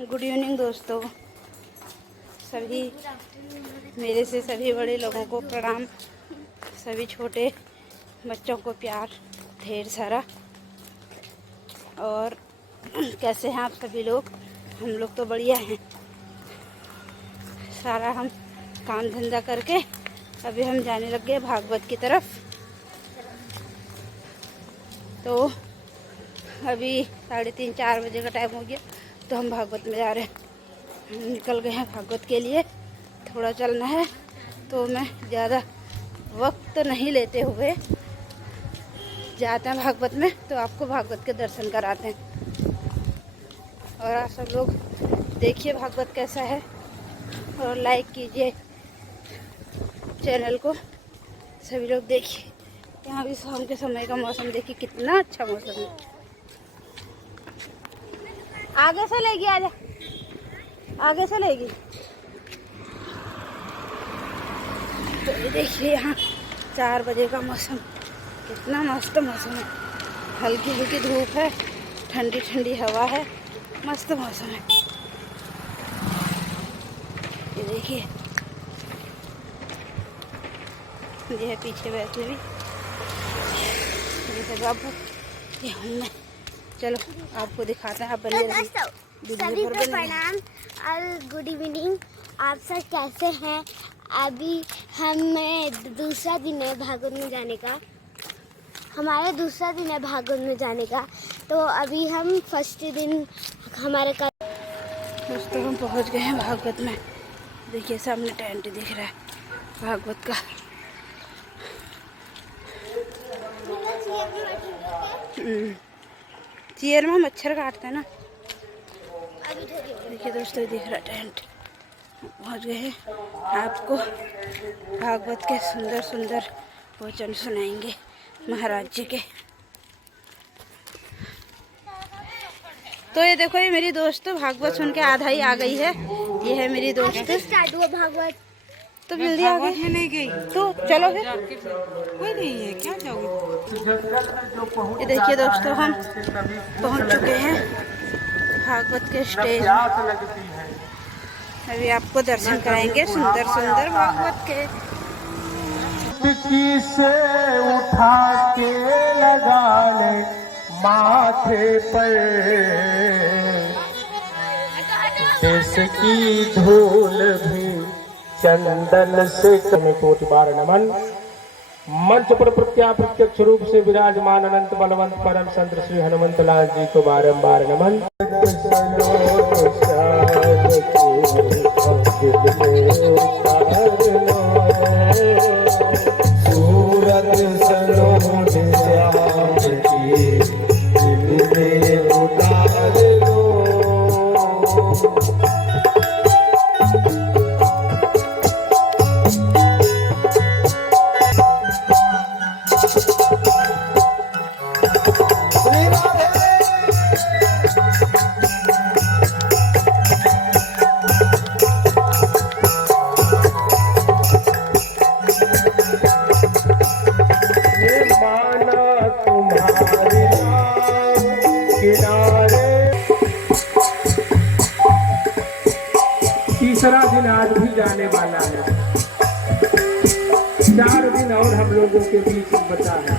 Good evening दोस्तों, सभी मेरे से सभी बड़े लोगों को प्रणाम, सभी छोटे बच्चों को प्यार ढेर सारा। और कैसे हैं आप सभी लोग? हम लोग तो बढ़िया हैं। सारा हम काम धंधा करके अभी हम जाने लग गए भागवत की तरफ। तो अभी 3:30-4 बजे का टाइम हो गया, तो हम भागवत में जा रहे हैं। हम निकल गए हैं भागवत के लिए। थोड़ा चलना है, तो मैं ज़्यादा वक्त नहीं लेते हुए जाते हैं भागवत में, तो आपको भागवत के दर्शन कराते हैं। और आप सब लोग देखिए भागवत कैसा है, और लाइक कीजिए चैनल को। सभी लोग देखिए। यहाँ भी शाम के समय का मौसम देखिए, कितना अच्छा मौसम है। आगे से लेगी, आजा आगे से लेगी। तो ये देखिए यहाँ 4 बजे का मौसम, कितना मस्त मौसम है। हल्की हल्की धूप है, ठंडी ठंडी हवा है, मस्त मौसम है। ये देखिए, ये है पीछे वैष्णवी, ये है बाबू, ये हूँ मैं। चलो आपको दिखाते हैं। आप बने सभी को प्रणाम और गुड इवनिंग। आप सब कैसे हैं? अभी हमें दूसरा दिन है भागवत में जाने का, हमारा दूसरा दिन है भागवत में जाने का। तो अभी हम फर्स्ट दिन हमारे का दोस्तों हम पहुंच गए हैं भागवत में। देखिए सामने टेंट दिख रहा है भागवत का। चेयर में मच्छर काटते हैं ना। देखिए दोस्तों, दिख रहा टेंट। पहुंच गए हैं। आपको भागवत के सुंदर सुंदर वचन सुनाएंगे महाराज जी के। तो ये देखो, ये मेरी दोस्त भागवत सुन के आधा ही आ गई है। ये है मेरी दोस्त। स्टार्ट हुआ भागवत, तो जल्दी आ गई। नहीं गई तो चलो फिर। कोई नहीं है, क्या जाओगे? ये देखिए दोस्तों, हम पहुंच चुके हैं भागवत के स्टेज में। अभी आपको दर्शन कराएंगे सुंदर सुंदर भागवत के। से उठा के लगा ले माथे पर, देश की धूल भी चंदन से कोटि बार नमन। मंच पर प्रत्यक्ष रूप से विराजमान अनंत बलवंत परम संत श्री हनुमंत लाल जी को बारंबार नमन। सूरत सलोट श्याम की दिल में उतार लो। तीसरा दिन आज भी जाने वाला है। 4 दिन और हम लोगों के बीच बचा है।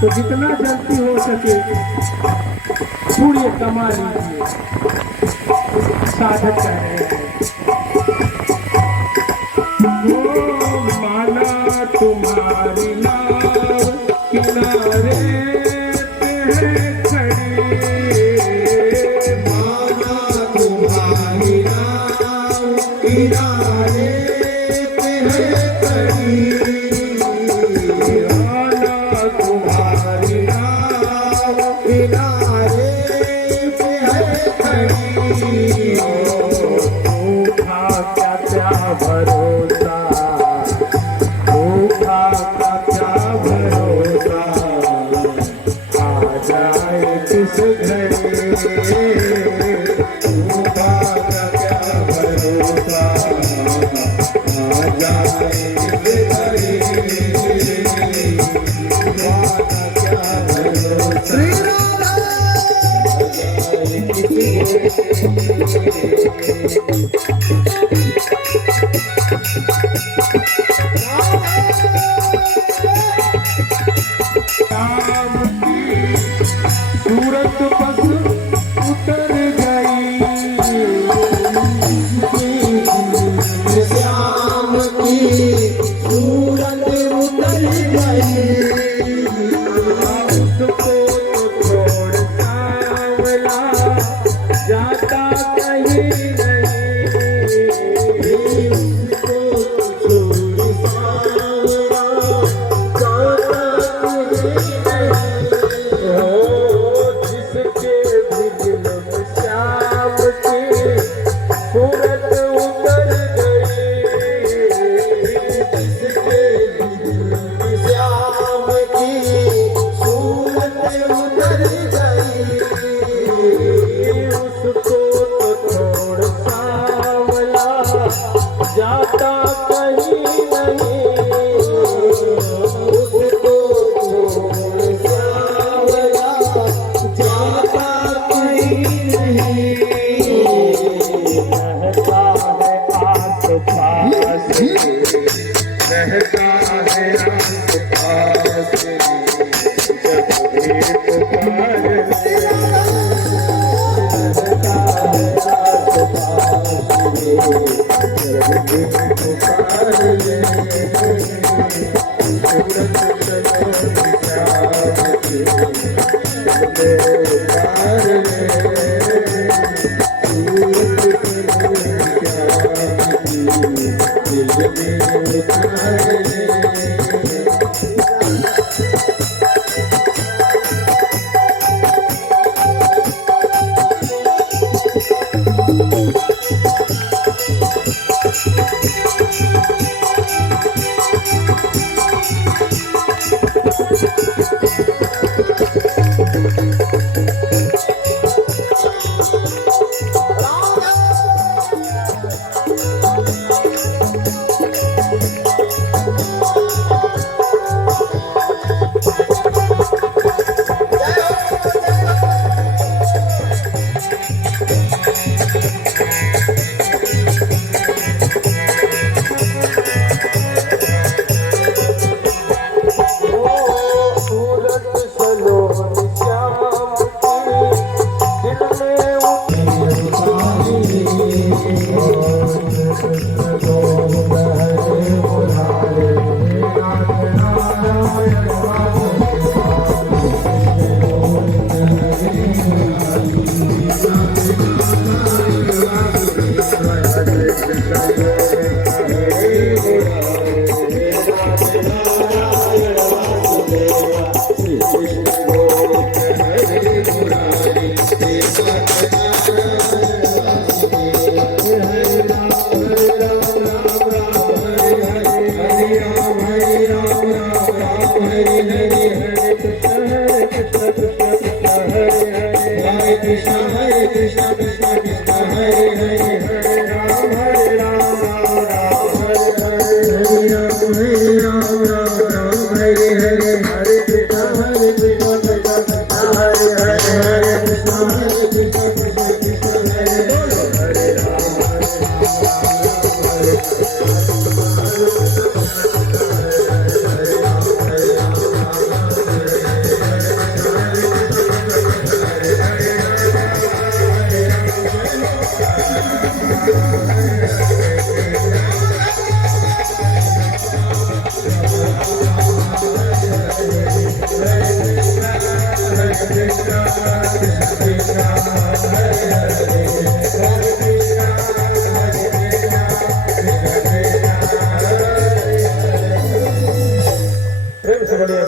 तो जितना जल्दी हो सके पूरी कमा लीजिए। साधक कह रहे हैं, वो माना तुम्हारी नाव किनारे सूरत बस उतर गई, श्याम की सूरत उतर गई, उसको छोड़ सांवला जाता कहीं नहीं, उसको छोड़ सांवला जाता कहीं नहीं। जिसके दिल में श्याम की सूरत उतर गई, जिसके दिल में श्याम की सूरत उतर गई, उसको तो छोड़ सांवला जाता कहीं नहीं, उसको छोड़ सांवला जाता कहीं नहीं। रहता है आस पास, रहता है आस पास, जब भी पुकारे, रहता है आस पास, जब भी पुकारे, सूरत चलो श्याम की, उतार ले, सूरत चलो श्याम की, दिल में उतार ले।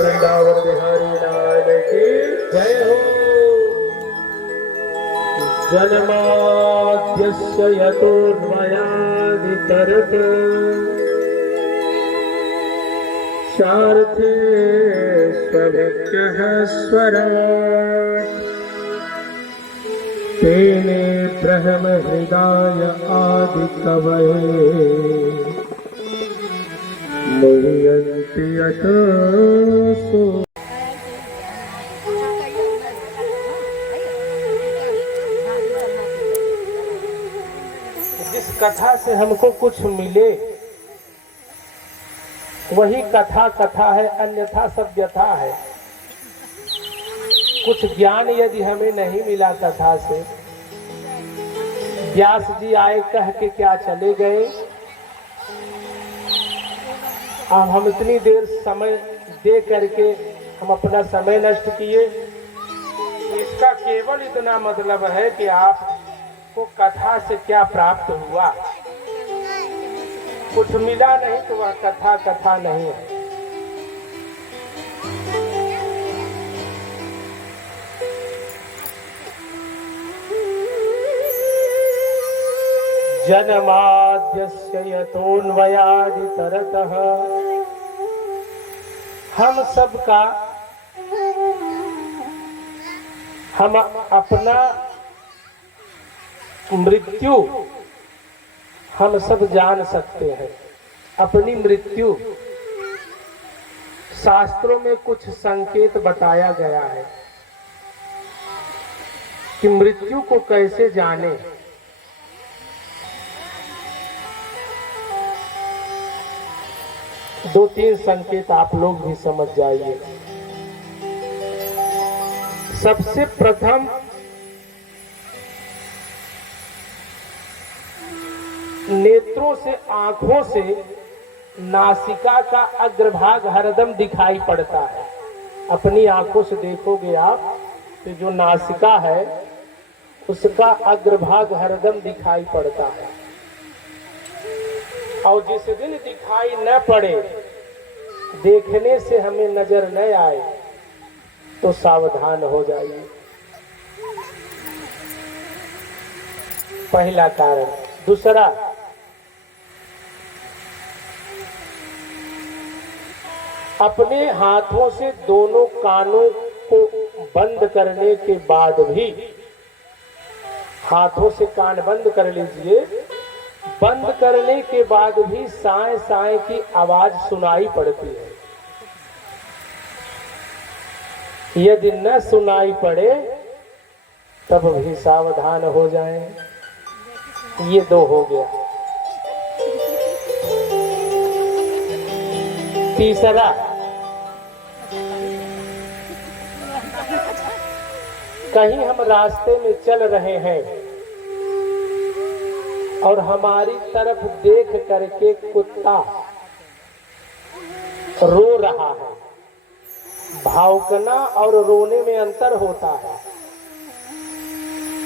वृंदावन बिहारी लाल की जय हो। जन्माद्यस्य यतोऽन्वयादितरत् शारथे स्वभिज्ञः स्वराट् तेने ब्रह्म हृदय आदिकवये मुह्यन्ति यतो कथा से हमको कुछ मिले, वही कथा कथा है, अन्यथा सब व्यथा है। कुछ ज्ञान यदि हमें नहीं मिला कथा से, व्यास जी आए कह के क्या चले गए, अब हम इतनी देर समय दे करके हम अपना समय नष्ट किए। इसका केवल इतना मतलब है कि आपको कथा से क्या प्राप्त हुआ, कुछ मिला नहीं तो वह कथा कथा नहीं है। जन्माद्यस्य यतोऽन्वयादितरतः, हम सबका हम अपना मृत्यु हम सब जान सकते हैं। अपनी मृत्यु शास्त्रों में कुछ संकेत बताया गया है कि मृत्यु को कैसे जाने। दो तीन संकेत आप लोग भी समझ जाइए। सबसे प्रथम नेत्रों से, आंखों से नासिका का अग्रभाग हरदम दिखाई पड़ता है। अपनी आंखों से देखोगे आप तो जो नासिका है उसका अग्रभाग हरदम दिखाई पड़ता है। और जिस दिन दिखाई न पड़े, देखने से हमें नजर न आए, तो सावधान हो जाइए। पहला कारण। दूसरा, अपने हाथों से दोनों कानों को बंद करने के बाद भी, हाथों से कान बंद कर लीजिए, बंद करने के बाद भी साए साए की आवाज सुनाई पड़ती है। यदि न सुनाई पड़े तब भी सावधान हो जाएं। ये दो हो गया। तीसरा, कहीं हम रास्ते में चल रहे हैं और हमारी तरफ देख करके कुत्ता रो रहा है। भावकना और रोने में अंतर होता है,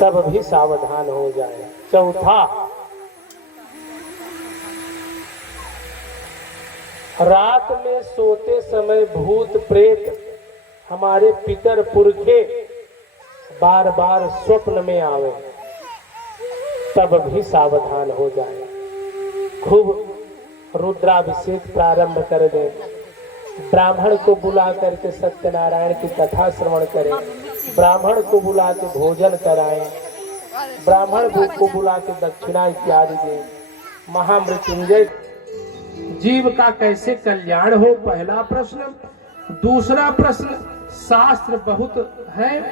तब भी सावधान हो जाए। चौथा, रात में सोते समय भूत प्रेत, हमारे पितर पुरखे बार बार स्वप्न में आवे, तब भी सावधान हो जाए। खूब रुद्राभिषेक प्रारंभ कर दें, ब्राह्मण को बुला करके सत्यनारायण की कथा श्रवण करें, ब्राह्मण को बुला के भोजन कराएं, ब्राह्मण को बुला के दक्षिणा इत्यादि दें। महामृत्युंजय जीव का कैसे कल्याण हो, पहला प्रश्न। दूसरा प्रश्न, शास्त्र बहुत है,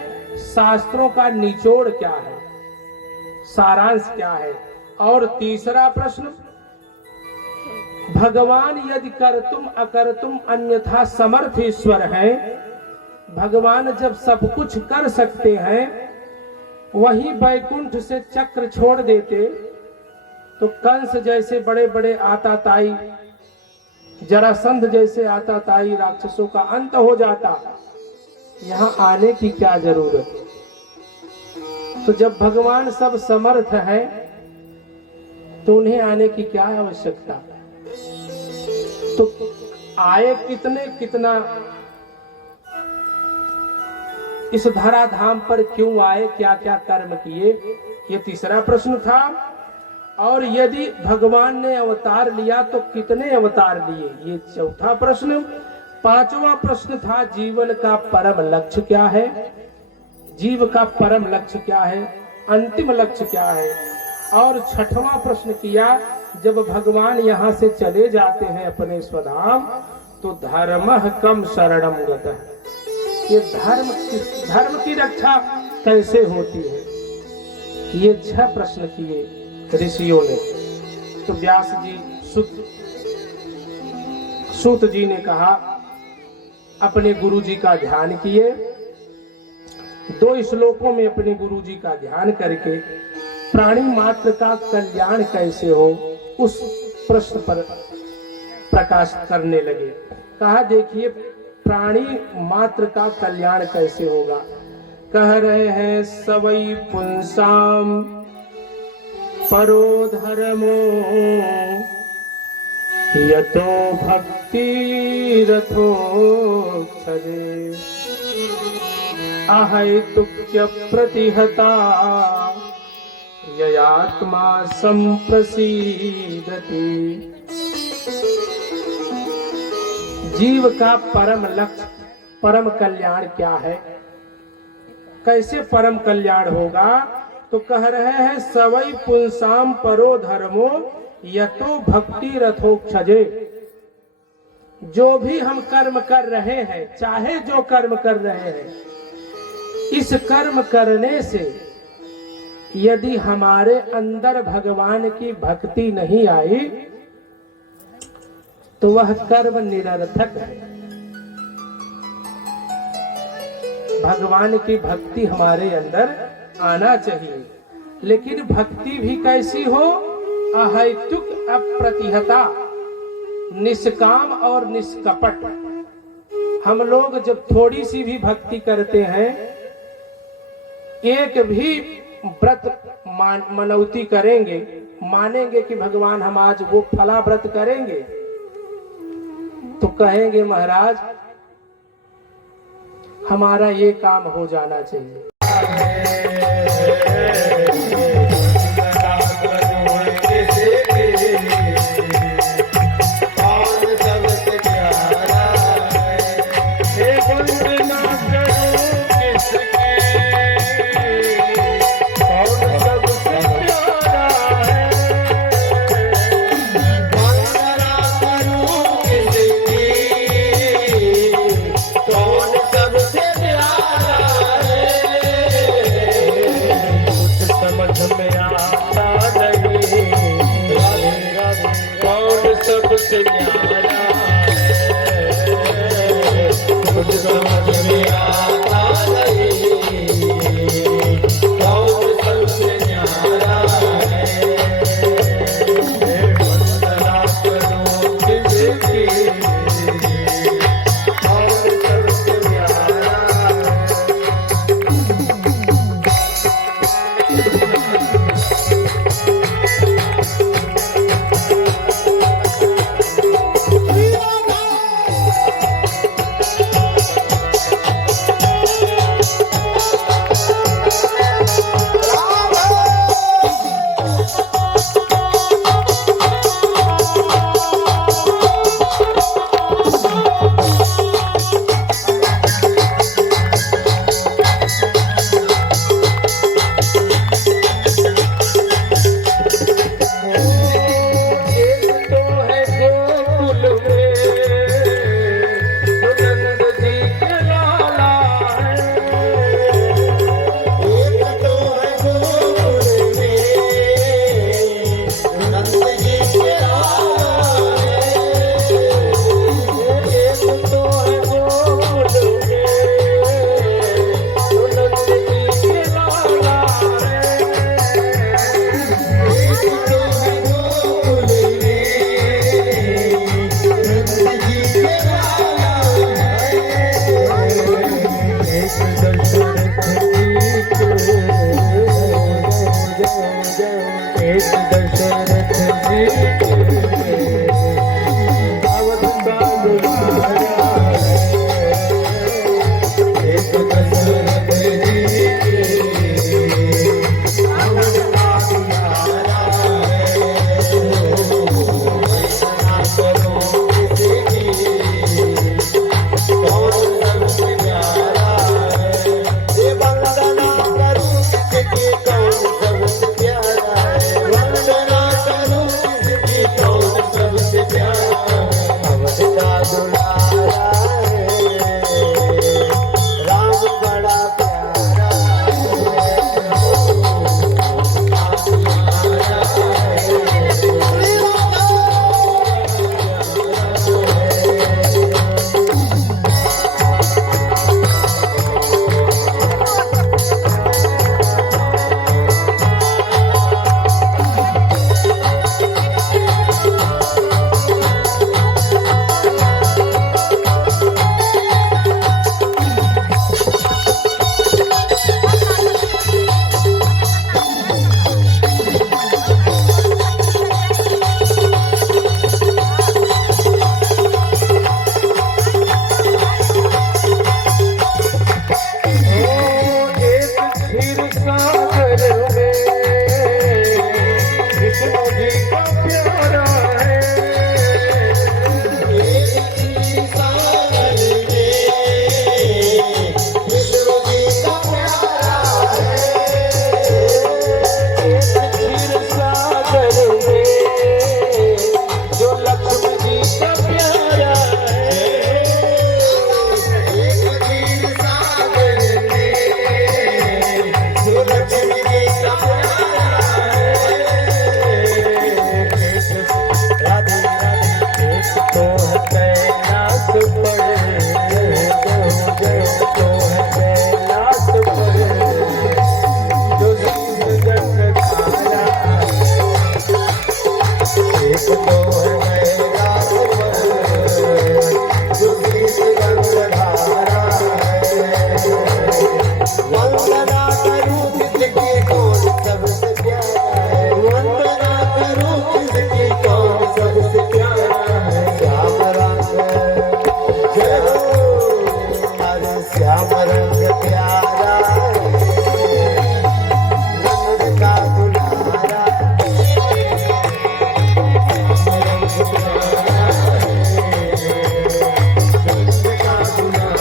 शास्त्रों का निचोड़ क्या है, सारांश क्या है। और तीसरा प्रश्न, भगवान यदि करतुम अकर्तुम अन्यथा समर्थ ईश्वर है। भगवान जब सब कुछ कर सकते हैं, वही वैकुंठ से चक्र छोड़ देते तो कंस जैसे बड़े बड़े आताताई, जरासंध जैसे आताताई राक्षसों का अंत हो जाता। यहाँ आने की क्या जरूरत। तो जब भगवान सब समर्थ है तो उन्हें आने की क्या आवश्यकता। तो आए कितने, कितना इस धराधाम पर क्यों आए, क्या क्या कर्म किए, ये तीसरा प्रश्न था। और यदि भगवान ने अवतार लिया तो कितने अवतार लिए, ये चौथा प्रश्न। पांचवा प्रश्न था, जीवन का परम लक्ष्य क्या है, जीव का परम लक्ष्य क्या है, अंतिम लक्ष्य क्या है। और छठवां प्रश्न किया, जब भगवान यहाँ से चले जाते हैं अपने स्वधाम, तो धर्मः कम शरणम गतः, ये धर्म की रक्षा कैसे होती है। ये 6 प्रश्न किए ऋषियों ने। तो व्यास जी सूत जी ने कहा, अपने गुरु जी का ध्यान किए। 2 श्लोकों में अपने गुरु जी का ध्यान करके प्राणी मात्र का कल्याण कैसे हो उस प्रश्न पर प्रकाश करने लगे। कहा देखिए प्राणी मात्र का कल्याण कैसे होगा। कह रहे हैं सवै पुंसाम परो धर्मो यतो भक्ति रथो क्षजे अहैतुक्य प्रतिहता ययात्मा संप्रसीदति। जीव का परम लक्ष्य परम कल्याण क्या है, कैसे परम कल्याण होगा? तो कह रहे हैं सवै पुंसाम परो धर्मो यतो भक्ति रथो क्षजे। जो भी हम कर्म कर रहे हैं, चाहे जो कर्म कर रहे हैं, इस कर्म करने से यदि हमारे अंदर भगवान की भक्ति नहीं आई तो वह कर्म निरर्थक है। भगवान की भक्ति हमारे अंदर आना चाहिए, लेकिन भक्ति भी कैसी हो? अहैतुक अप्रतिहता, निष्काम और निष्कपट। हम लोग जब थोड़ी सी भी भक्ति करते हैं, एक भी व्रत मनौती करेंगे, मानेंगे कि भगवान हम आज वो फला व्रत करेंगे, तो कहेंगे महाराज हमारा ये काम हो जाना चाहिए। रंग प्यारा रंग का दुलारा रंग प्यारा रंग का दुलारा।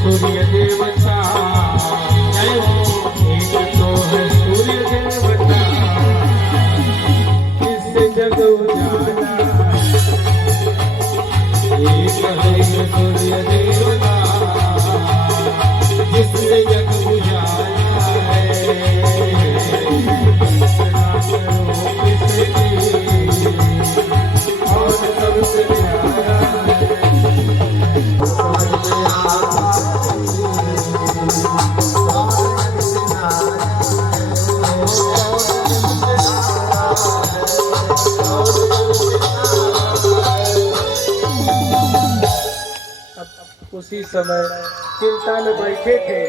सूर्य देवता एक तो है सूर्य देवता किस जग उजाला एक है सूर्य देवता जिस जग उजाला है वंदना करो किसकी और सबसे प्यारा उसी समय चिंता में बैठे थे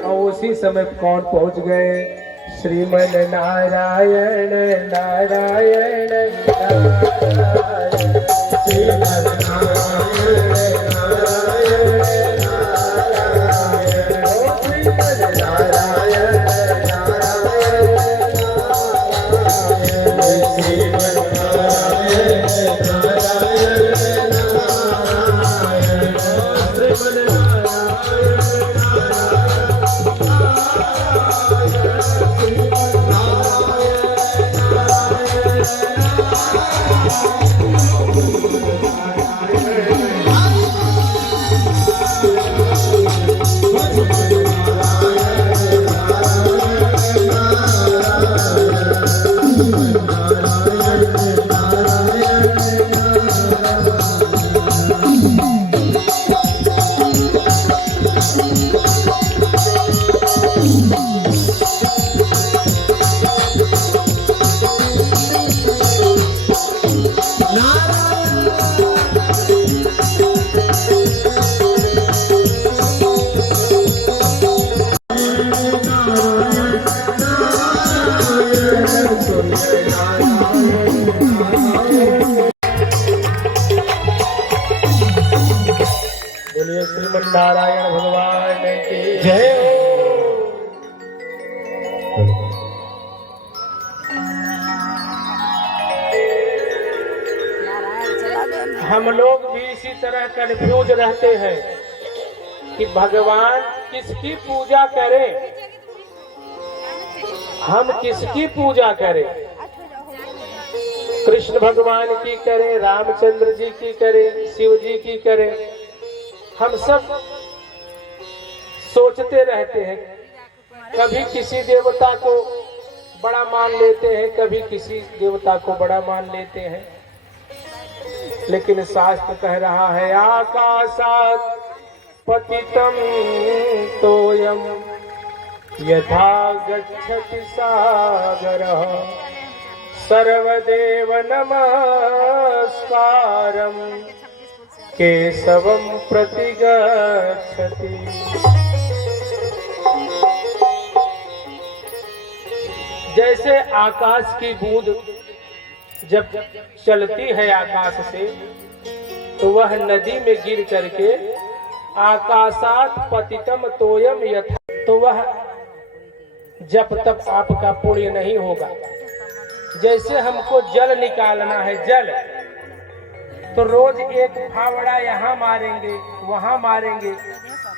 और उसी समय कौन पहुंच गए? श्रीमन नारायण नारायण नारायण श्रीमन नारायण नारायण नारायण श्रीमन नारायण नारायण श्रीमन नारायण बोलिए श्रीमन नारायण भगवान की जय। हम लोग भी इसी तरह कंफ्यूज रहते हैं कि भगवान किसकी पूजा करें, हम किसकी पूजा करें? कृष्ण भगवान की करें, रामचंद्र जी की करें, शिव जी की करें? हम सब सोचते रहते हैं, कभी किसी देवता को बड़ा मान लेते हैं, कभी किसी देवता को बड़ा मान लेते हैं। लेकिन शास्त्र कह रहा है आकाशात् पतितं तोयं यथा गच्छति सागरः सर्वदेव नमस्कारं केशवं प्रतिगच्छति। जैसे आकाश की बूंद जब चलती है आकाश से तो वह नदी में गिर करके आकाशात् पतितम तोयम यथा, तो वह जब तक आपका पुण्य नहीं होगा। जैसे हमको जल निकालना है, जल तो रोज एक फावड़ा यहाँ मारेंगे, वहाँ मारेंगे।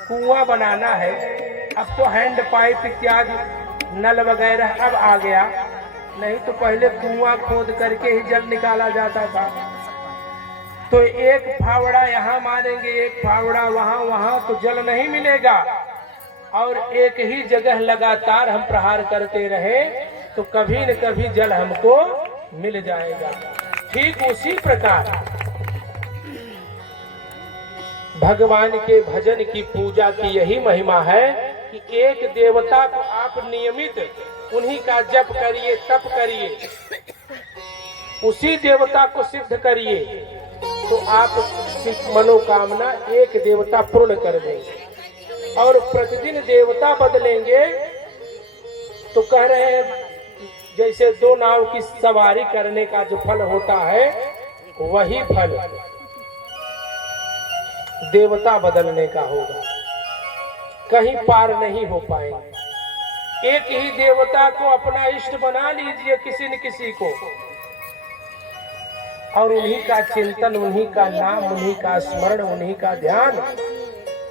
कुआं बनाना है, अब तो हैंड पाइप इत्यादि नल वगैरह अब आ गया, नहीं तो पहले कुआं खोद करके ही जल निकाला जाता था। तो एक फावड़ा यहाँ मारेंगे, एक फावड़ा वहाँ, तो जल नहीं मिलेगा। और एक ही जगह लगातार हम प्रहार करते रहे तो कभी न कभी जल हमको मिल जाएगा। ठीक उसी प्रकार भगवान के भजन की पूजा की यही महिमा है कि एक देवता को आप नियमित उन्हीं का जप करिए, तप करिए, उसी देवता को सिद्ध करिए, तो आप मनोकामना एक देवता पूर्ण कर देंगे। और प्रतिदिन देवता बदलेंगे तो कह रहे हैं जैसे दो नाव की सवारी करने का जो फल होता है वही फल देवता बदलने का होगा, कहीं पार नहीं हो पाएंगे। एक ही देवता को अपना इष्ट बना लीजिए किसी न किसी को, और उन्हीं का चिंतन, उन्हीं का नाम, उन्हीं का स्मरण, उन्हीं का ध्यान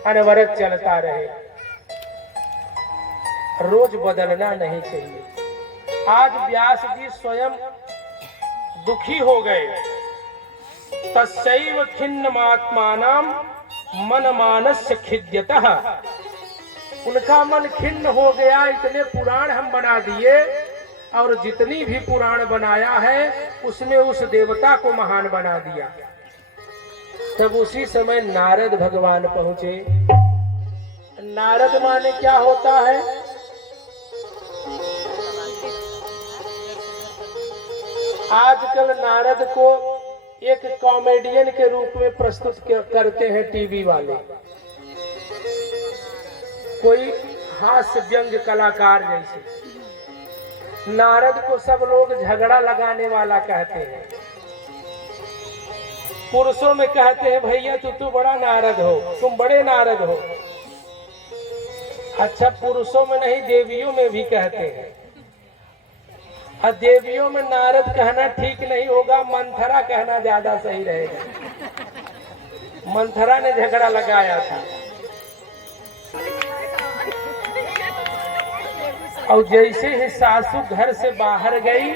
अनवरत चलता रहे। रोज बदलना नहीं चाहिए। आज व्यास जी स्वयं दुखी हो गए। तस्सैव खिन्नमात्मानां मन मानस्य खिद्यतः, उनका मन खिन्न हो गया। इतने पुराण हम बना दिए और जितनी भी पुराण बनाया है उसमें उस देवता को महान बना दिया। तब उसी समय नारद भगवान पहुंचे। नारद माने क्या होता है? आजकल नारद को एक कॉमेडियन के रूप में प्रस्तुत करते हैं टीवी वाले, कोई हास्य व्यंग्य कलाकार जैसे। नारद को सब लोग झगड़ा लगाने वाला कहते हैं। पुरुषों में कहते हैं भैया तू बड़ा नारद हो, तुम बड़े नारद हो। अच्छा, पुरुषों में नहीं, देवियों में भी कहते हैं। और देवियों में नारद कहना ठीक नहीं होगा, मंथरा कहना ज्यादा सही रहेगा। मंथरा ने झगड़ा लगाया था और जैसे ही सासू घर से बाहर गई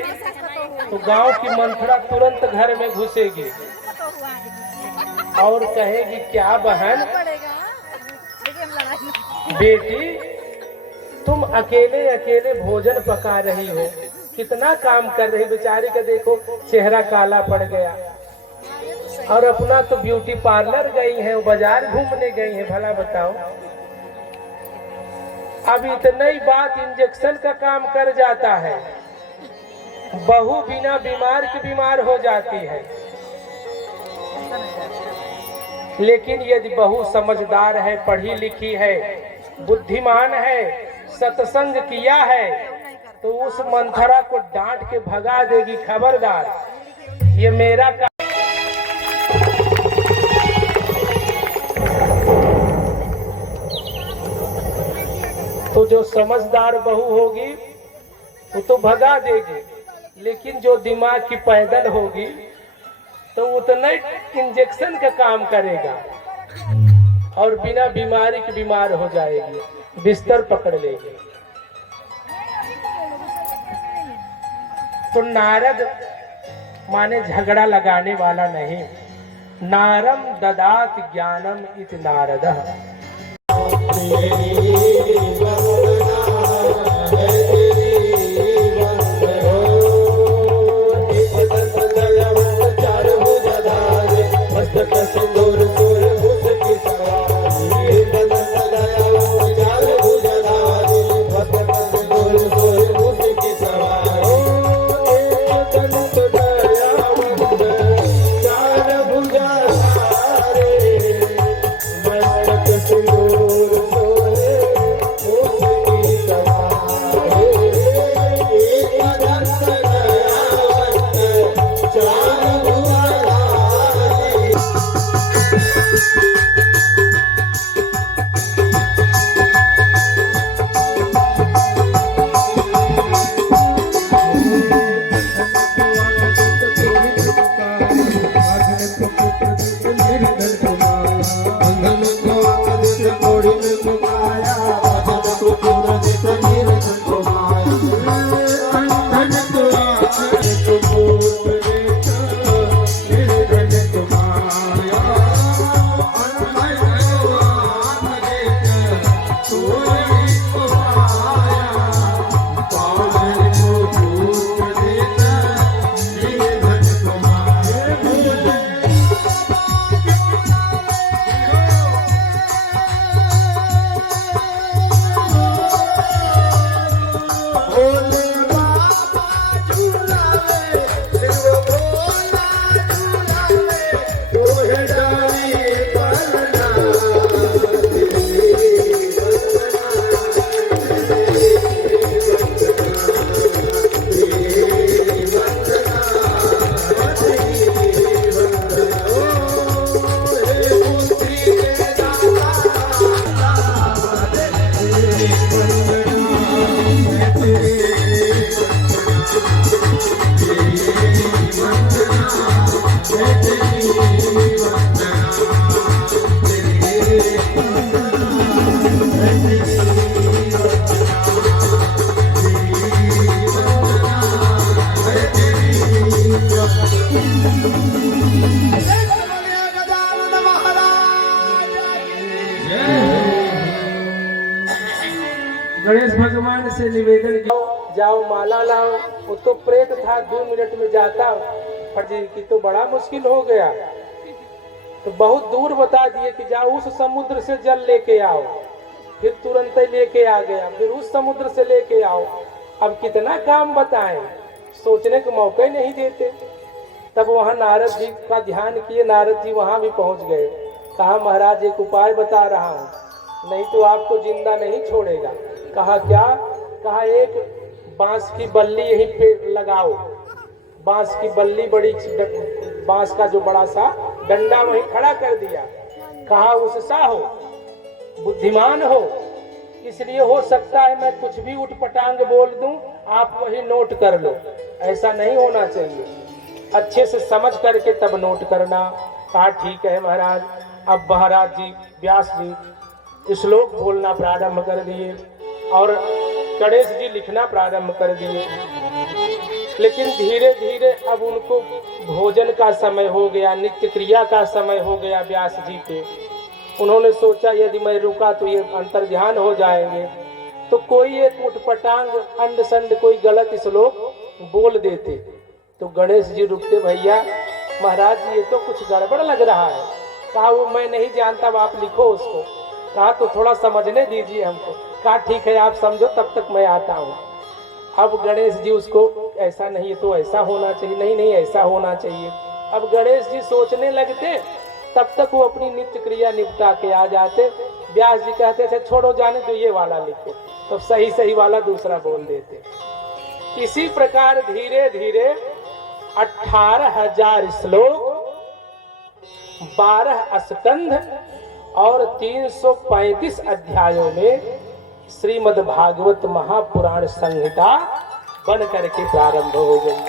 तो गांव की मंथरा तुरंत घर में घुसेगी और कहेगी क्या बहन बेटी, तुम अकेले अकेले भोजन पका रही हो, कितना काम कर रही। बेचारी का देखो चेहरा काला पड़ गया। और अपना तो ब्यूटी पार्लर गई है, बाजार घूमने गई है, भला बताओ। अब इतना ही बात इंजेक्शन का काम कर जाता है। बहू बिना बीमार के बीमार हो जाती है। लेकिन यदि बहू समझदार है, पढ़ी लिखी है, बुद्धिमान है, सत्संग किया है, तो उस मंथरा को डांट के भगा देगी, खबरदार ये मेरा काम। तो जो समझदार बहू होगी वो तो भगा देगी, लेकिन जो दिमाग की पैदल होगी तो उतना इंजेक्शन का काम करेगा और बिना बीमारी के बीमार हो जाएगी, बिस्तर पकड़ लेगी। तो नारद माने झगड़ा लगाने वाला नहीं। नारम ददात ज्ञानम इति नारदः। गणेश भगवान से निवेदन किया, जाओ माला लाओ। वो तो प्रेत था, 2 मिनट में जाता। फर्जी की तो बड़ा मुश्किल हो गया, तो बहुत दूर बता दिए कि जाओ उस समुद्र से जल लेके आओ। फिर तुरंत ही लेके आ गया, फिर उस समुद्र से लेके आओ। अब कितना काम बताएं, सोचने को मौका ही नहीं देते। तब वहां नारद जी का ध्यान किए, नारद जी वहां भी पहुंच गए। कहा महाराज एक उपाय बता रहा हूँ, नहीं तो आपको जिंदा नहीं छोड़ेगा। कहा क्या? कहा एक बांस की बल्ली यहीं पे लगाओ। बांस की बल्ली, बड़ी बांस का जो बड़ा सा डंडा वहीं खड़ा कर दिया। कहा उससा हो, बुद्धिमान हो, इसलिए हो सकता है मैं कुछ भी उठपटांग बोल दूं, आप वही नोट कर लो। ऐसा नहीं होना चाहिए, अच्छे से समझ करके तब नोट करना। कहा ठीक है महाराज। अब महाराज जी व्यास जी श्लोक बोलना प्रारंभ कर दिए और गणेश जी लिखना प्रारंभ कर दिए। लेकिन धीरे धीरे अब उनको भोजन का समय हो गया, नित्य क्रिया का समय हो गया व्यास जी के। उन्होंने सोचा यदि मैं रुका तो ये अंतर ध्यान हो जाएंगे, तो कोई एक उठपटांग अंड संड कोई गलत श्लोक बोल देते। तो गणेश जी रुकते, भैया महाराज जी ये तो कुछ गड़बड़ लग रहा है। कहा वो मैं नहीं जानता, अब आप लिखो उसको। कहा तो थोड़ा समझने दीजिए हमको। कहा ठीक है आप समझो, तब तक मैं आता हूँ। अब गणेश जी उसको ऐसा नहीं है तो ऐसा होना चाहिए, नहीं नहीं ऐसा होना चाहिए। अब गणेश जी सोचने लगते, तब तक वो अपनी नित्य क्रिया निपटा के आ जाते। व्यास जी कहते थे छोड़ो जाने दो, ये वाला लिखो। तो सही सही वाला दूसरा बोल देते। इसी प्रकार धीरे धीरे 18,000 श्लोक, 12 स्कंध और 335 अध्यायों में श्रीमद् भागवत महापुराण संहिता बन करके प्रारंभ हो गई।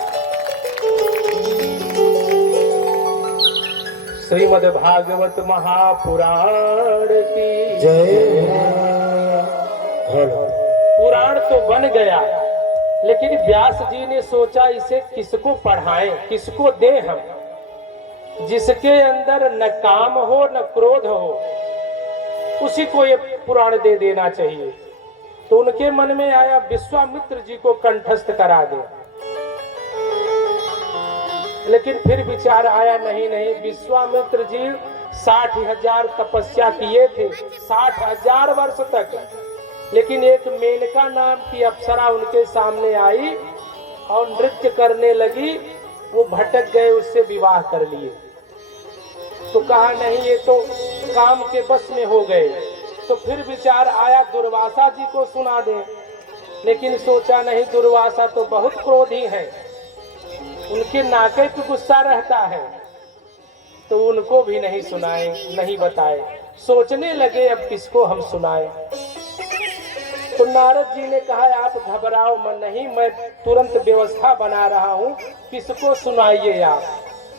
श्रीमद् भागवत महापुराण की जय। पुराण तो बन गया, लेकिन व्यास जी ने सोचा इसे किसको पढ़ाएं, किसको दें हम, जिसके अंदर न काम हो न क्रोध हो, उसी को ये पुराण दे देना चाहिए। तो उनके मन में आया विश्वामित्र जी को कंठस्थ करा दे। लेकिन फिर विचार आया नहीं नहीं, विश्वामित्र जी 60,000 तपस्या किए थे, 60,000 वर्ष तक। लेकिन एक मेनका नाम की अप्सरा उनके सामने आई और नृत्य करने लगी, वो भटक गए, उससे विवाह कर लिए। तो कहा नहीं ये तो काम के बस में हो गए। तो फिर विचार आया दुर्वासा जी को सुना दें, लेकिन सोचा नहीं दुर्वासा तो बहुत क्रोधी है, उनके नाके पे गुस्सा रहता है, तो उनको भी नहीं सुनाए, नहीं बताए। सोचने लगे अब किसको हम सुनाए। तो नारद जी ने कहा आप घबराओ मन नहीं, मैं तुरंत व्यवस्था बना रहा हूँ, किसको सुनाइए आप।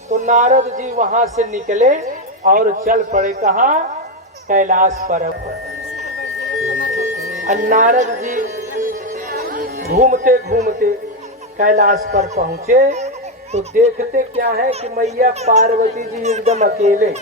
तो नारद जी वहां से निकले और चल पड़े, कहा कैलाश पर्वत पर। नारद जी घूमते घूमते कैलाश पर पहुंचे तो देखते क्या है कि मैया पार्वती जी एकदम अकेले।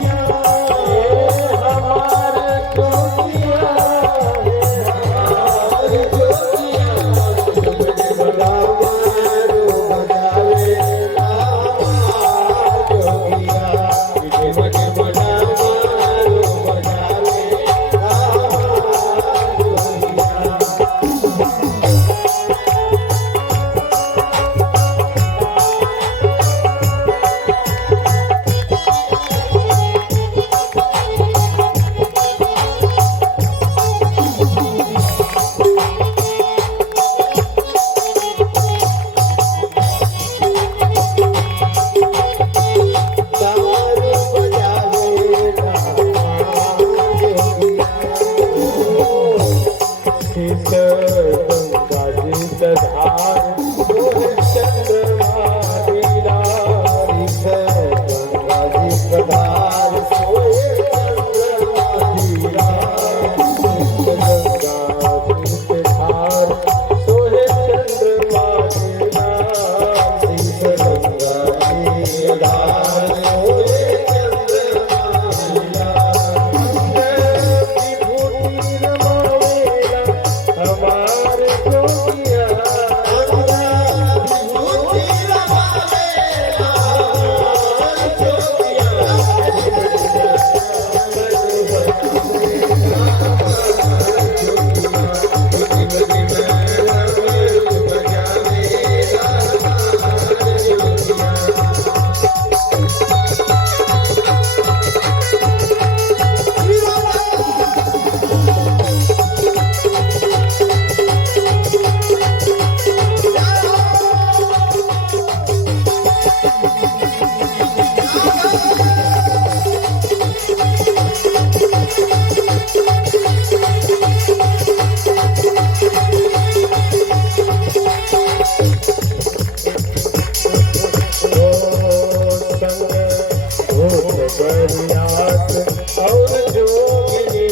बरियात और जोगिनी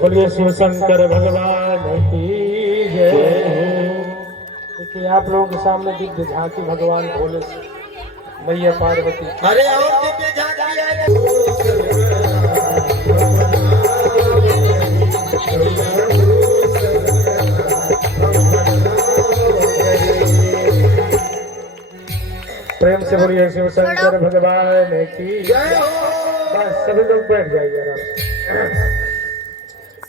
बोलिए शिव शंकर भगवान की जय। देखिए आप लोगों के सामने दिव्य झांकी भगवान भोले मैया पार्वती। अरे और दिव्य झांकी है। प्रेम से बोलिए शिव शंकर भगवान की जय। बस सभी लोग बैठ जाइए आराम से।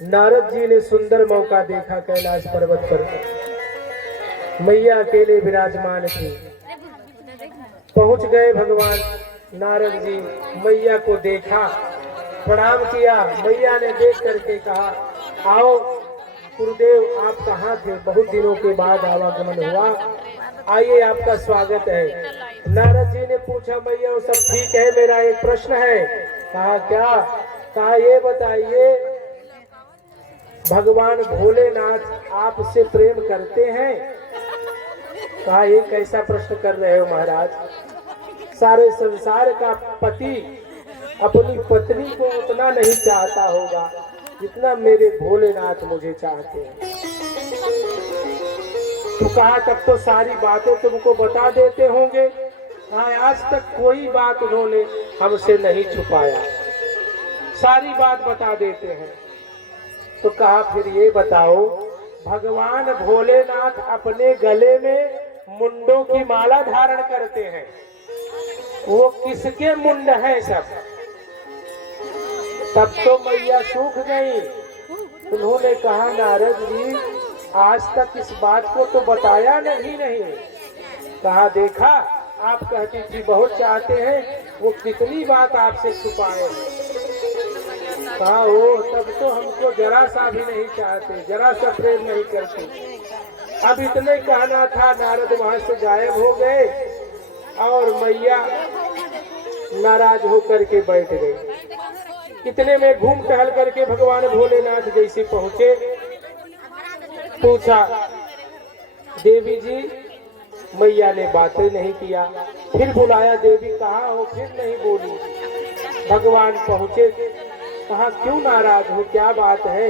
नारद जी ने सुंदर मौका देखा कैलाश पर्वत पर मैया अकेले विराजमान थी। पहुंच गए भगवान नारद जी, मैया को देखा, प्रणाम किया। मैया ने देख करके कहा, आओ गुरुदेव आप कहाँ थे, बहुत दिनों के बाद आवागमन हुआ, आइए आपका स्वागत है। नारद जी ने पूछा मैया वो सब ठीक है, मेरा एक प्रश्न है। कहा क्या? कहा ये बताइए भगवान भोलेनाथ आपसे प्रेम करते हैं? कहा ये कैसा प्रश्न कर रहे हो महाराज, सारे संसार का पति अपनी पत्नी को उतना नहीं चाहता होगा जितना मेरे भोलेनाथ मुझे चाहते हैं। तो कहा तब तो सारी बातें तुमको बता देते होंगे। कहा आज तक कोई बात उन्होंने हमसे नहीं छुपाया, सारी बात बता देते हैं। तो कहा फिर ये बताओ भगवान भोलेनाथ अपने गले में मुंडों की माला धारण करते हैं, वो किसके मुंड हैं सब? तब तो मैया सूख गई। उन्होंने कहा नारद जी आज तक इस बात को तो बताया नहीं। कहा देखा आप कहती थी बहुत चाहते हैं, वो कितनी बात आपसे छुपाए हैं। कहा वो तब तो हमको जरा सा भी नहीं चाहते, जरा सा प्रेम नहीं करते। अब इतने कहना था, नारद वहां से गायब हो गए और मैया नाराज होकर के बैठ गई। इतने में घूम टहल करके भगवान भोलेनाथ जैसे पहुंचे, पूछा देवी जी, मैया ने बातें नहीं किया। फिर बुलाया देवी कहाँ हो? फिर नहीं बोली। भगवान पहुंचे, कहा क्यों नाराज हो, क्या बात है?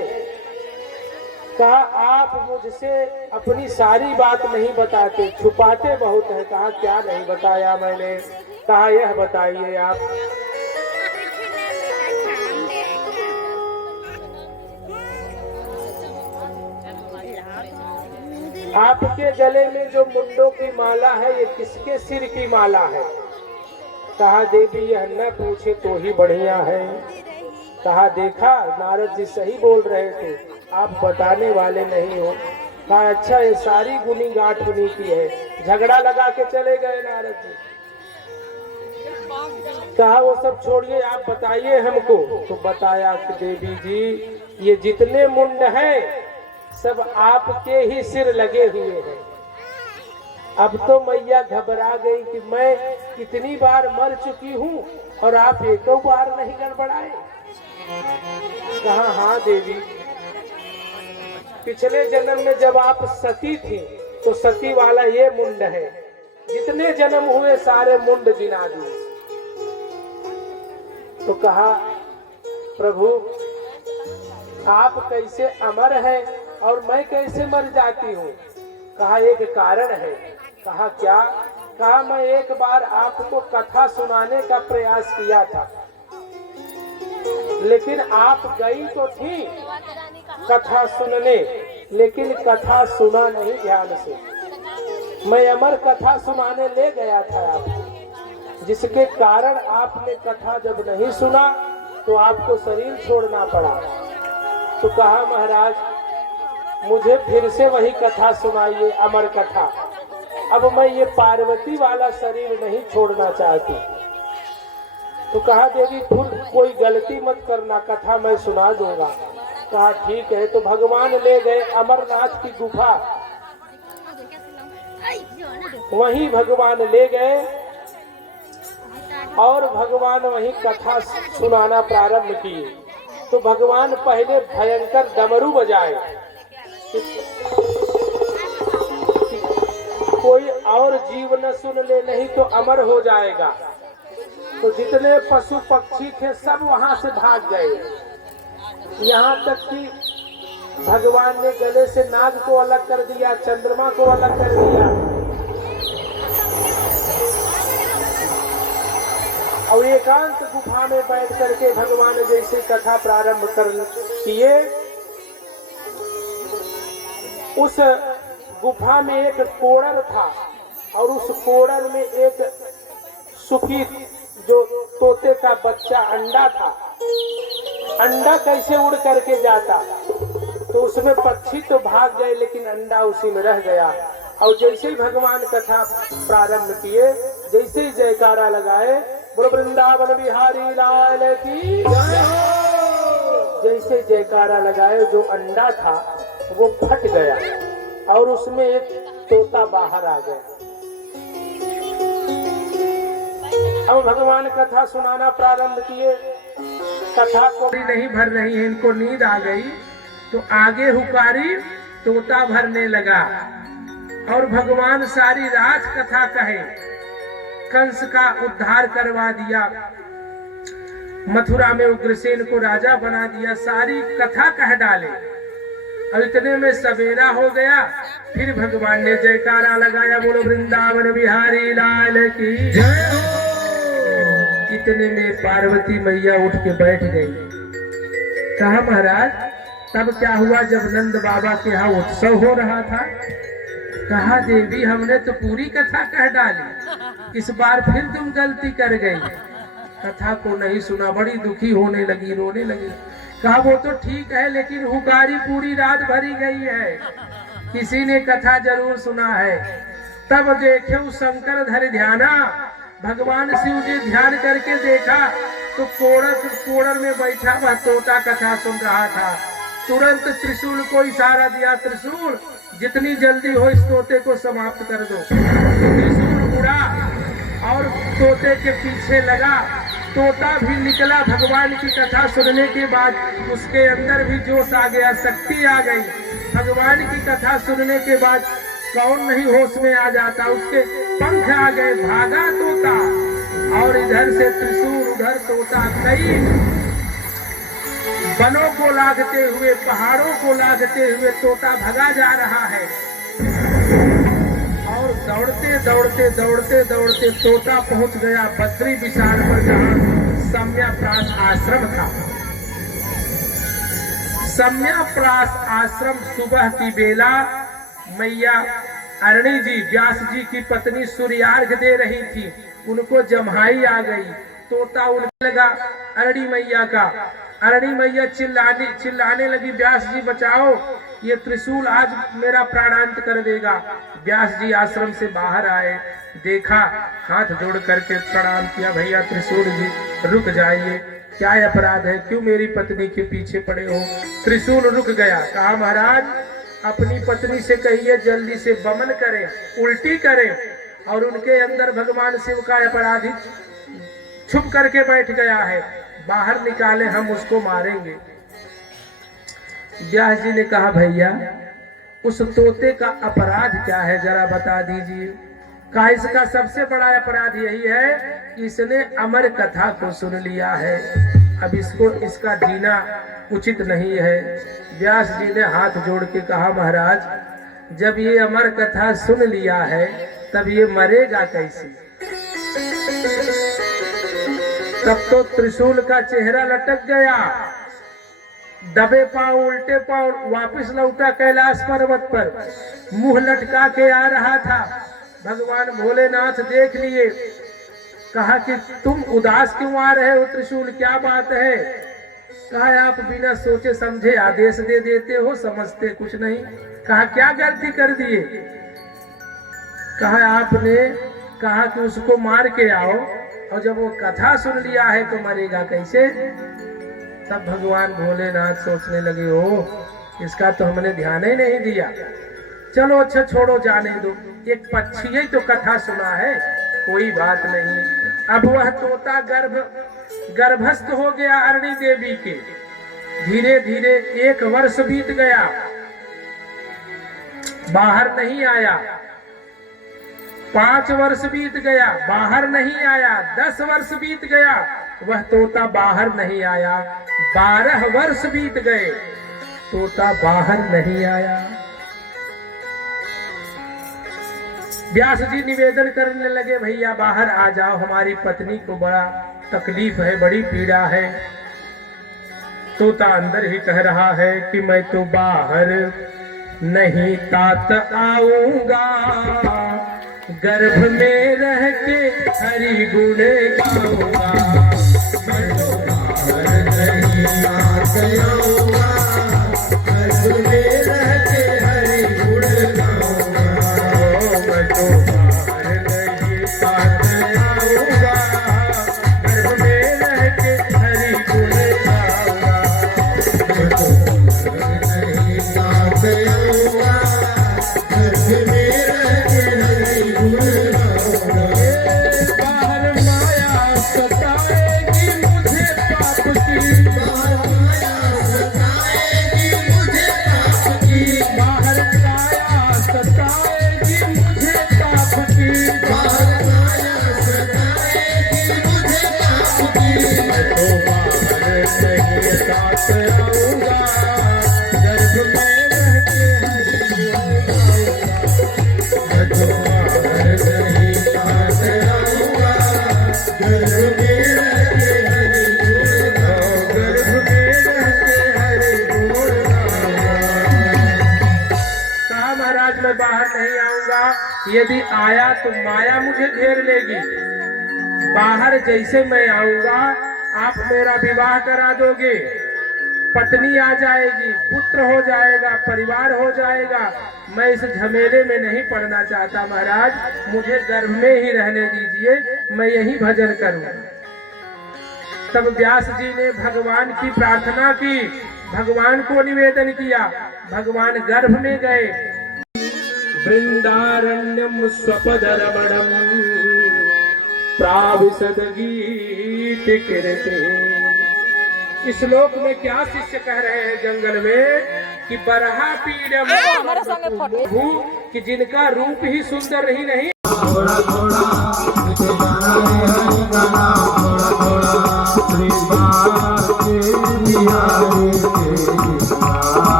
कहा आप मुझसे अपनी सारी बात नहीं बताते, छुपाते बहुत है। कहा क्या नहीं बताया मैंने? कहा यह बताइए आप। आपके गले में जो मुंडों की माला है ये किसके सिर की माला है? कहा देवी यह न पूछे तो ही बढ़िया है। कहा देखा नारद जी सही बोल रहे थे, आप बताने वाले नहीं हो। कहा अच्छा ये सारी गुनी गांठ उन्हीं की है। झगड़ा लगा के चले गए नारद जी। कहा वो सब छोड़िए, आप बताइए हमको। तो बताया कि देवी जी ये जितने मुंड हैं सब आपके ही सिर लगे हुए हैं। अब तो मैया घबरा गई कि मैं कितनी बार मर चुकी हूँ और आप एक बार नहीं गड़बड़ाए। कहा हाँ देवी, पिछले जन्म में जब आप सती थी तो सती वाला ये मुंड है, जितने जन्म हुए सारे मुंड गिना दिए। तो कहा प्रभु आप कैसे अमर हैं और मैं कैसे मर जाती हूँ? कहा एक कारण है। कहा क्या? कहा मैं एक बार आपको कथा सुनाने का प्रयास किया था, लेकिन आप गई तो थी कथा सुनने, लेकिन कथा सुना नहीं ध्यान से। मैं अमर कथा सुनाने ले गया था आपको, जिसके कारण आपने कथा जब नहीं सुना तो आपको शरीर छोड़ना पड़ा। तो कहा महाराज मुझे फिर से वही कथा सुनाइए, अमर कथा। अब मैं ये पार्वती वाला शरीर नहीं छोड़ना चाहती। तो कहा देवी फिर कोई गलती मत करना, कथा मैं सुना दूंगा। कहा ठीक है। तो भगवान ले गए अमरनाथ की गुफा, वहीं भगवान ले गए और भगवान वहीं कथा सुनाना प्रारंभ किए। तो भगवान पहले भयंकर डमरू बजाए, कोई और जीव न सुन ले नहीं तो अमर हो जाएगा। तो जितने पशु पक्षी थे सब वहां से भाग गए। यहाँ तक कि भगवान ने गले से नाग को अलग कर दिया, चंद्रमा को अलग कर दिया और एकांत गुफा में बैठ करके भगवान जैसे कथा प्रारंभ कर किए। उस गुफा में एक कोड़र था और उस कोड़र में एक सुखी जो तोते का बच्चा अंडा था। अंडा कैसे उड़ करके जाता? तो उसमें पक्षी तो भाग गए लेकिन अंडा उसी में रह गया। और जैसे ही भगवान कथा प्रारंभ किए, जैसे ही जयकारा लगाए, बोलो वृंदावन बिहारी लाल की जय हो। जैसे जयकारा लगाए जो अंडा था वो फट गया और उसमें एक तोता बाहर आ गया। अब भगवान कथा सुनाना प्रारंभ किए। कथा को भी नहीं भर रही है, इनको नींद आ गई तो आगे हुकारी तोता भरने लगा और भगवान सारी राज कथा कहे। कंस का उद्धार करवा दिया, मथुरा में उग्रसेन को राजा बना दिया, सारी कथा कह डाले। और इतने में सवेरा हो गया। फिर भगवान ने जयकारा लगाया, बोलो वृंदावन बिहारी लाल की जय हो। इतने में पार्वती मैया उठ के बैठ गई। कहा महाराज तब क्या हुआ जब नंद बाबा के यहाँ उत्सव हो रहा था? कहा देवी हमने तो पूरी कथा कह डाली, इस बार फिर तुम गलती कर गई, कथा को नहीं सुना। बड़ी दुखी होने लगी, रोने लगी। कहा वो तो ठीक है लेकिन हुकारी पूरी रात भरी गई है, किसी ने कथा जरूर सुना है। तब देखे शंकर धर ध्याना, भगवान शिव जी ध्यान करके देखा तो कोड़र में बैठा वह तोता कथा सुन रहा था। तुरंत त्रिशूल को इशारा दिया, त्रिशूल जितनी जल्दी हो इस तोते को समाप्त कर दो। त्रिशूल उड़ा और तोते के पीछे लगा। तोता भी निकला। भगवान की कथा सुनने के बाद उसके अंदर भी जोश आ गया, शक्ति आ गई। भगवान की कथा सुनने के बाद कौन नहीं होश में आ जाता, उसके पंख आ गए, भागा तोता। और इधर से त्रिशूल उधर तोता, कई वनों को लागते हुए, पहाड़ों को लागते हुए तोता भगा जा रहा है। और दौड़ते दौड़ते दौड़ते दौड़ते तोता पहुंच गया बद्री विशाल पर, जहाँ सम्याप्रास आश्रम था। सम्याप्रास आश्रम सुबह की बेला मैया अरणी जी, व्यास जी की पत्नी सूर्यार्घ दे रही थी, उनको जम्हाई आ गई। तोता उड़ने लगा अरणी मैया का। अरणी मैया चिल्लाने लगी, व्यास जी बचाओ, ये त्रिशूल आज मेरा प्राणांत कर देगा। व्यास जी आश्रम से बाहर आए, देखा, हाथ जोड़ करके प्रणाम किया, भैया त्रिशूल जी रुक जाइए, क्या अपराध है, क्यों मेरी पत्नी के पीछे पड़े हो? त्रिशूल रुक गया। कहा महाराज अपनी पत्नी से कहिए जल्दी से बमन करें, उल्टी करें। और उनके अंदर भगवान शिव का अपराधी छुप करके बैठ गया है, बाहर निकाले, हम उसको मारेंगे। व्यास जी ने कहा भैया उस तोते का अपराध क्या है जरा बता दीजिए। कहा इसका सबसे बड़ा अपराध यही है कि इसने अमर कथा को सुन लिया है, अब इसका जीना उचित नहीं है। व्यास जी ने हाथ जोड़ के कहा महाराज जब ये अमर कथा सुन लिया है तब ये मरेगा कैसे? तब तो त्रिशूल का चेहरा लटक गया, दबे पांव उल्टे पांव वापस लौटा कैलाश पर्वत पर, मुंह लटका के आ रहा था। भगवान भोलेनाथ देख लिए, कहा कि तुम उदास क्यों आ रहे हो त्रिशूल, क्या बात है? कहा आप बिना सोचे समझे आदेश दे देते हो, समझते कुछ नहीं। कहा क्या गलती कर दिए? कहा आपने कहा कि उसको मार के आओ, और जब वो कथा सुन लिया है तो मरेगा कैसे? तब भगवान भोलेनाथ सोचने लगे, ओ इसका तो हमने ध्यान ही नहीं दिया, चलो अच्छा छोड़ो जाने दो, एक पक्षी ही तो कथा सुना है, कोई बात नहीं। अब वह तोता गर्भस्थ हो गया अरणी देवी के। धीरे धीरे 1 वर्ष बीत गया, बाहर नहीं आया। 5 वर्ष बीत गया, बाहर नहीं आया। 10 वर्ष बीत गया, वह तोता बाहर नहीं आया। 12 वर्ष बीत गए, तोता बाहर नहीं आया। व्यास जी निवेदन करने लगे, भैया बाहर आ जाओ, हमारी पत्नी को बड़ा तकलीफ है, बड़ी पीड़ा है। तोता अंदर ही कह रहा है कि मैं तो बाहर नहीं तात आऊंगा, गर्भ में रह के हरि गुण गाऊंगा। मैं तो बाहर नहीं तात आऊंगा, गर्भ में रह के हरि गुण गाऊंगा। मैं तो बाहर नहीं तात आऊंगा, गर्भ में रह के हरि गुण गाऊंगा। मैं तो बाहर नहीं तात आऊंगा, गर्भ में रह के हरि गुण गाऊंगा। बाहर माया साथ आऊंगा गर्भ में रह के हरि नहीं साथ आऊंगा गर्भ में रह के हरि गर्भ में रह के हरि बोल कहा महाराज मैं बाहर नहीं आऊंगा, यदि आया तो माया मुझे घेर लेगी। बाहर जैसे मैं आऊंगा आप मेरा विवाह करा दोगे, पत्नी आ जाएगी, पुत्र हो जाएगा, परिवार हो जाएगा। मैं इस झमेले में नहीं पड़ना चाहता महाराज, मुझे गर्भ में ही रहने दीजिए, मैं यही भजन करूं। तब व्यास जी ने भगवान की प्रार्थना की, भगवान को निवेदन किया। भगवान गर्भ में गए। वृंदारण्यम स्वपदरमणम प्राविशद गीत कीर्ति। इस श्लोक में क्या शिष्य कह रहे हैं जंगल में कि बरहा पीड़म प्रभु कि जिनका रूप ही सुंदर ही नहीं। थोड़ा थोड़ा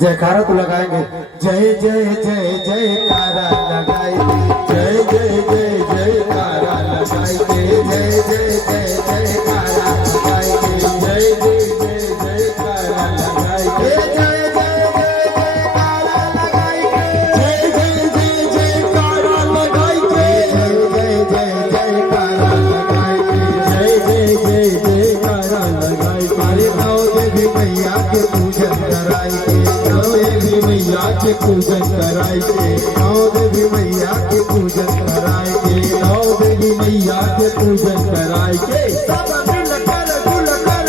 जयकारा तो लगाएंगे, जय जय जय जयकारा लगाएंगे, जय जय जय जयकारा लगाएंगे, जय जय जय जयकारा लगाएंगे, जय जय जय जयकारा लगाएंगे, जय जय जयकारा लगाएंगे, जय जय जय जयकारा लगाएंगे, जय जय जयकारा लगाएंगे, जय जय जय जयकारा लगाएंगे। हमारे नौ देवी मैया के पूजन कराएंगे, मैया के पूजन कराएंगे, नौ देवी मैया के पूजन कराएंगे, नौ देवी मैया के पूजन कराएंगे। सब मिलकर जुलकर